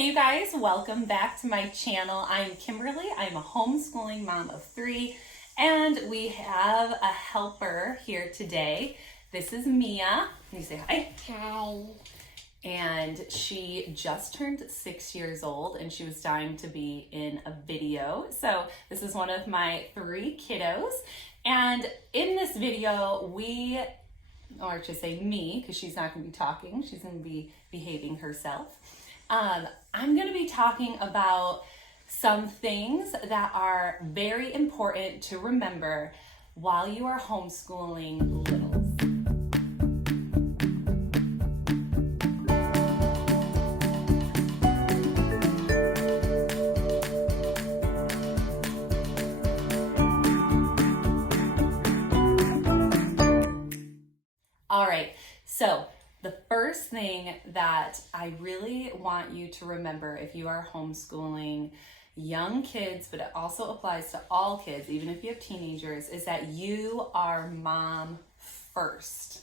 Hey you guys, welcome back to my channel. I'm Kimberly. I'm a homeschooling mom of 3, and we have a helper here today. This is Mia. Can you say hi? Hi. And she just turned 6 years old, and she was dying to be in a video. So this is one of my 3 kiddos. And in this video, me, because she's not going to be talking, she's going to be behaving herself. I'm going to be talking about some things that are very important to remember while you are homeschooling littles. All right, so the first thing that I really want you to remember if you are homeschooling young kids, but it also applies to all kids, even if you have teenagers, is that you are mom first.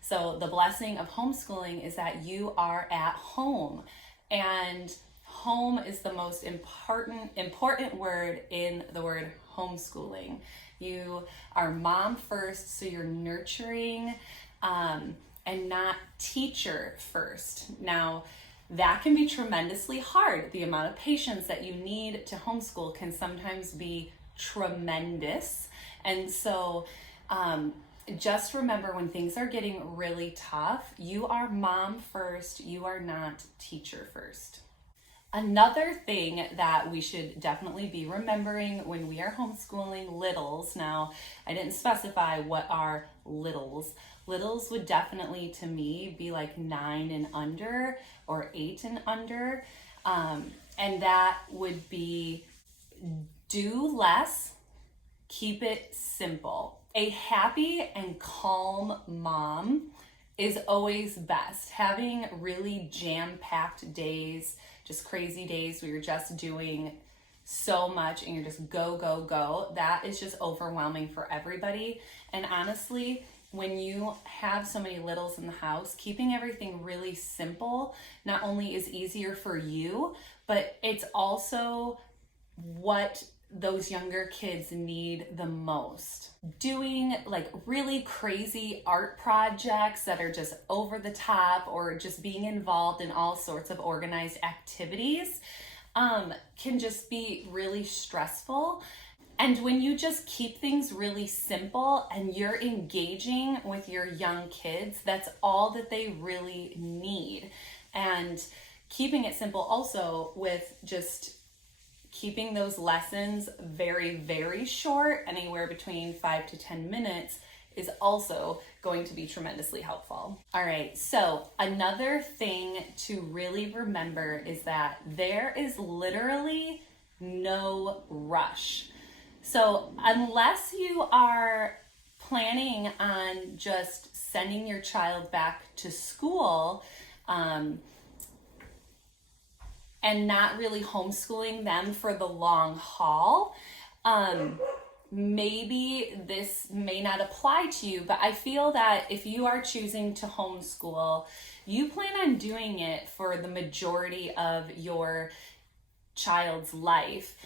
So the blessing of homeschooling is that you are at home, and home is the most important word in the word homeschooling. You are mom first, so you're nurturing, and not teacher first. Now, that can be tremendously hard. The amount of patience that you need to homeschool can sometimes be tremendous. And so just remember, when things are getting really tough, you are mom first, you are not teacher first. Another thing that we should definitely be remembering when we are homeschooling littles, now I didn't specify what are littles. Littles would definitely, to me, be like 9 and under or 8 and under. And that would be do less, keep it simple. A happy and calm mom is always best. Having really jam-packed days, just crazy days where you're just doing so much and you're just go, go, go, that is just overwhelming for everybody. And honestly, when you have so many littles in the house, keeping everything really simple not only is easier for you, but it's also what those younger kids need the most. Doing like really crazy art projects that are just over the top, or just being involved in all sorts of organized activities can just be really stressful. And when you just keep things really simple and you're engaging with your young kids, that's all that they really need. And keeping it simple also with just keeping those lessons very, very short, anywhere between 5 to 10 minutes, is also going to be tremendously helpful. All right, so another thing to really remember is that there is literally no rush. So unless you are planning on just sending your child back to school, and not really homeschooling them for the long haul, maybe this may not apply to you, but I feel that if you are choosing to homeschool, you plan on doing it for the majority of your child's life,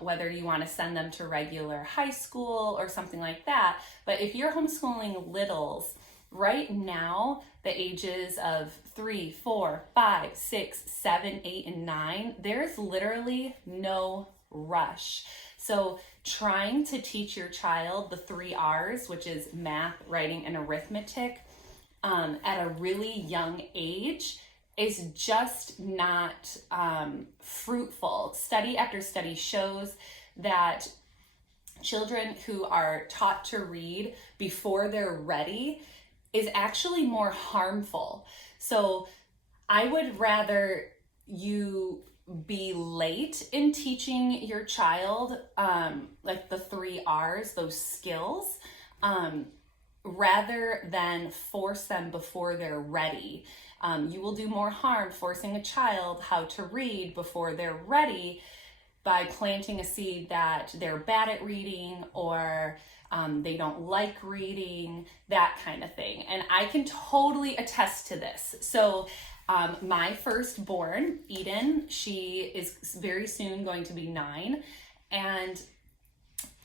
whether you want to send them to regular high school or something like that. But if you're homeschooling littles, right now, the ages of 3, 4, 5, 6, 7, 8, and 9, there's literally no rush. So trying to teach your child the 3 R's, which is math, writing, and arithmetic, at a really young age is just not fruitful. Study after study shows that children who are taught to read before they're ready is actually more harmful. So I would rather you be late in teaching your child like the 3 R's, those skills, rather than force them before they're ready. You will do more harm forcing a child how to read before they're ready by planting a seed that they're bad at reading, or they don't like reading, that kind of thing. And I can totally attest to this. So My firstborn, Eden, she is very soon going to be 9, and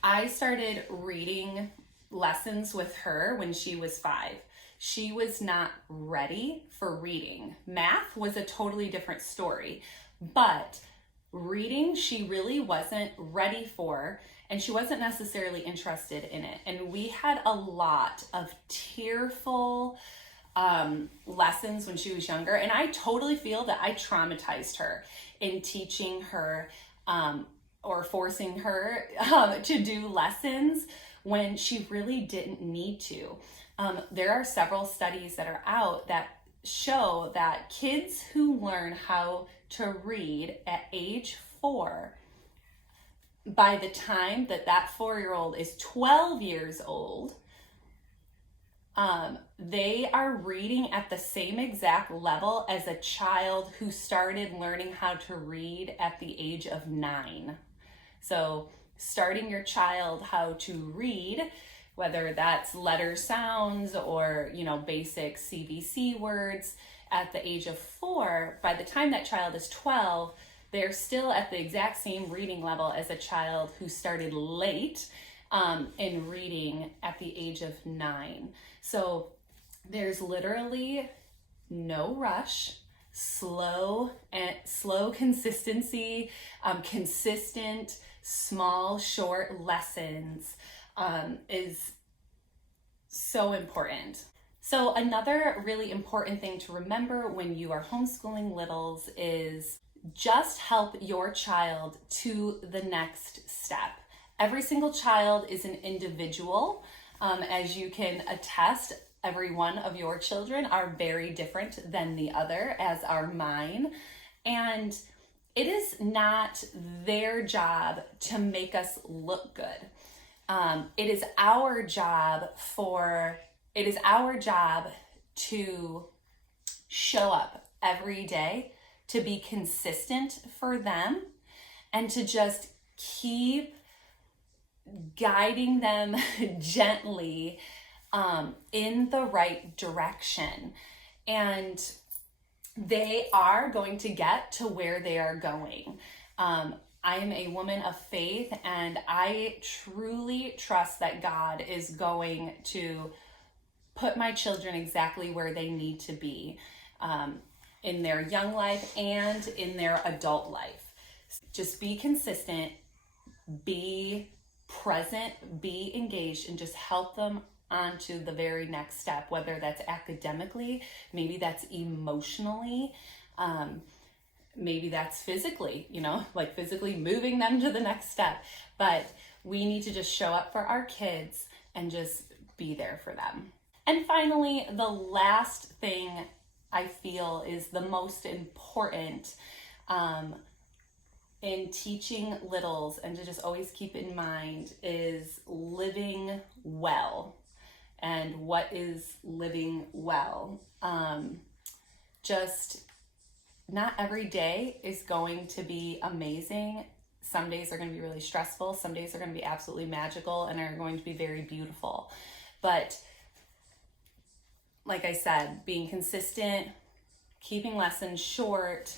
I started reading lessons with her when she was 5. She was not ready for reading. Math was a totally different story, but reading she really wasn't ready for, and she wasn't necessarily interested in it. And we had a lot of tearful lessons when she was younger, and I totally feel that I traumatized her in teaching her or forcing her to do lessons when she really didn't need to. There are several studies that are out that show that kids who learn how to read at age 4, by the time that that 4-year-old is 12 years old, they are reading at the same exact level as a child who started learning how to read at the age of 9. So starting your child how to read, whether that's letter sounds or, basic CVC words at the age of 4, by the time that child is 12, they're still at the exact same reading level as a child who started late in reading at the age of 9. So there's literally no rush, slow consistency, consistent, small, short lessons is so important. So another really important thing to remember when you are homeschooling littles is just help your child to the next step. Every single child is an individual. As you can attest, every one of your children are very different than the other, as are mine. And it is not their job to make us look good. It is our job to show up every day, to be consistent for them, and to just keep guiding them gently in the right direction. And they are going to get to where they are going. I am a woman of faith, and I truly trust that God is going to put my children exactly where they need to be in their young life and in their adult life. Just be consistent, be present, be engaged, and just help them onto the very next step, whether that's academically, maybe that's emotionally, maybe that's physically, like physically moving them to the next step. But we need to just show up for our kids and just be there for them. And finally, the last thing I feel is the most important in teaching littles, and to just always keep in mind, is living well. And what is living well? Just not every day is going to be amazing. Some days are going to be really stressful. Some days are going to be absolutely magical and are going to be very beautiful. But like I said, being consistent, keeping lessons short,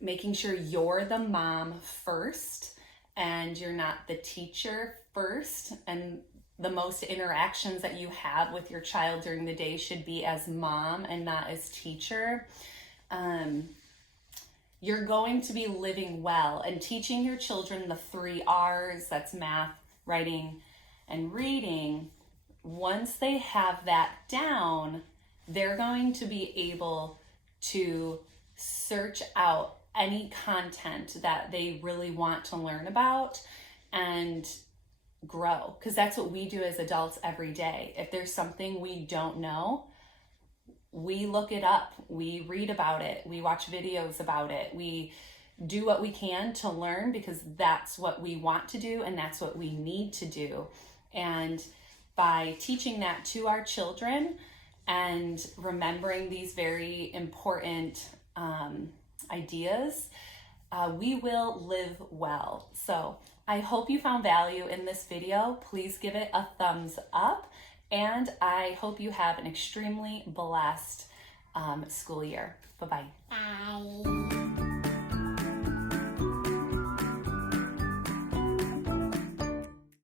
making sure you're the mom first and you're not the teacher first, and the most interactions that you have with your child during the day should be as mom and not as teacher. You're going to be living well and teaching your children the 3 R's, that's math, writing, and reading. Once they have that down, they're going to be able to search out any content that they really want to learn about and grow, because that's what we do as adults every day. If there's something we don't know, we look it up, we read about it, we watch videos about it, we do what we can to learn, because that's what we want to do and that's what we need to do. And by teaching that to our children and remembering these very important ideas, we will live well. So I hope you found value in this video. Please give it a thumbs up, and I hope you have an extremely blessed school year. Bye-bye. Bye.